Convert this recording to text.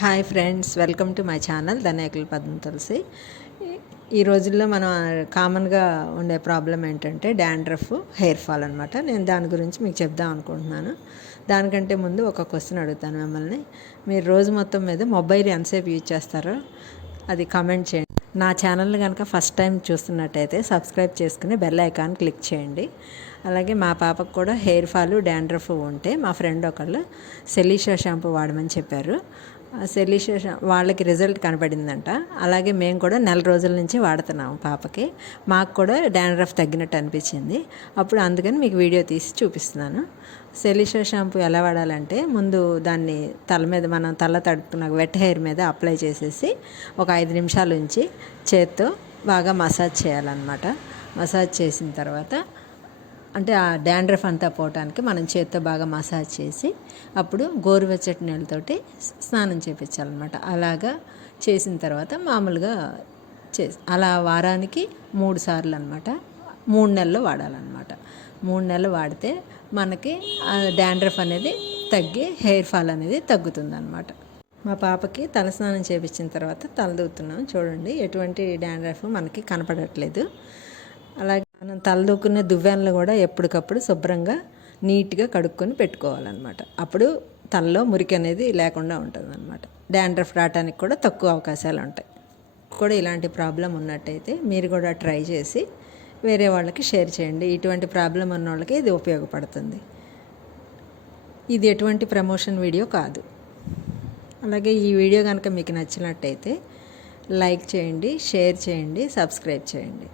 Hi friends, welcome to my channel Dhaniyakula Padma Tulasi. ఈ రోజుల్లో మనం కామన్గా ఉండే ప్రాబ్లం ఏంటంటే డాండ్రఫ్, హెయిర్ ఫాల్ అనమాట. నేను దాని గురించి మీకు చెప్దాం అనుకుంటున్నాను. దానికంటే ముందు ఒక క్వశ్చన్ అడుగుతాను మిమ్మల్ని. మీరు రోజు మొత్తం మీద మొబైల్ ఎంతసేపు యూజ్ చేస్తారో అది కామెంట్ చేయండి. నా ఛానల్ని కనుక ఫస్ట్ టైం చూస్తున్నట్టయితే సబ్స్క్రైబ్ చేసుకుని బెల్ ఐకాన్ క్లిక్ చేయండి. అలాగే మా పాపకు కూడా హెయిర్ ఫాల్, డాండ్రఫ్ ఉంటే మా ఫ్రెండ్ ఒకళ్ళు సెలీషా షాంపూ వాడమని చెప్పారు. సెలీషా వాళ్ళకి రిజల్ట్ కనపడిందంట. అలాగే మేము కూడా నెల రోజుల నుంచి వాడుతున్నాము పాపకి. మాకు కూడా డాండ్రఫ్ తగ్గినట్టు అనిపించింది. అప్పుడు అందుకని మీకు వీడియో తీసి చూపిస్తున్నాను. సెలీషా షాంపూ ఎలా వాడాలంటే, ముందు దాన్ని తల మీద మనం తల తడుపుకున్న వెట్ హెయిర్ మీద అప్లై చేసేసి ఒక 5 నిమిషాలు ఉంచి చేత్తో బాగా మసాజ్ చేయాలన్నమాట. మసాజ్ చేసిన తర్వాత అంటే ఆ డాండ్రఫ్ అంతా పోవటానికి మనం చేత్తో బాగా మసాజ్ చేసి అప్పుడు గోరువెచ్చటి నీళ్ళతోటి స్నానం చేయించాలన్నమాట. అలాగా చేసిన తర్వాత మామూలుగా అలా వారానికి 3 సార్లు అనమాట. 3 నెలలు వాడాలన్నమాట. 3 నెలలు వాడితే మనకి ఆ డాండ్రఫ్ అనేది తగ్గి హెయిర్ ఫాల్ అనేది తగ్గుతుందన్నమాట. మా పాపకి తలస్నానం చేయించిన తర్వాత తలదూతున్నాం. చూడండి, ఎటువంటి డాండ్రఫ్ మనకి కనపడట్లేదు. అలాగే మనం తలదూకునే దువ్వెనలు కూడా ఎప్పటికప్పుడు శుభ్రంగా నీట్గా కడుక్కొని పెట్టుకోవాలన్నమాట. అప్పుడు తలలో మురికి అనేది లేకుండా ఉంటుంది అనమాట. డాండ్రఫ్ రావడానికి కూడా తక్కువ అవకాశాలు ఉంటాయి. కూడా ఇలాంటి ప్రాబ్లం ఉన్నట్టయితే మీరు కూడా ట్రై చేసి వేరే వాళ్ళకి షేర్ చేయండి. ఇటువంటి ప్రాబ్లం ఉన్న వాళ్ళకి ఇది ఉపయోగపడుతుంది. ఇది ఎటువంటి ప్రమోషన్ వీడియో కాదు. అలాగే ఈ వీడియో కనుక మీకు నచ్చినట్టయితే లైక్ చేయండి, షేర్ చేయండి, సబ్స్క్రైబ్ చేయండి.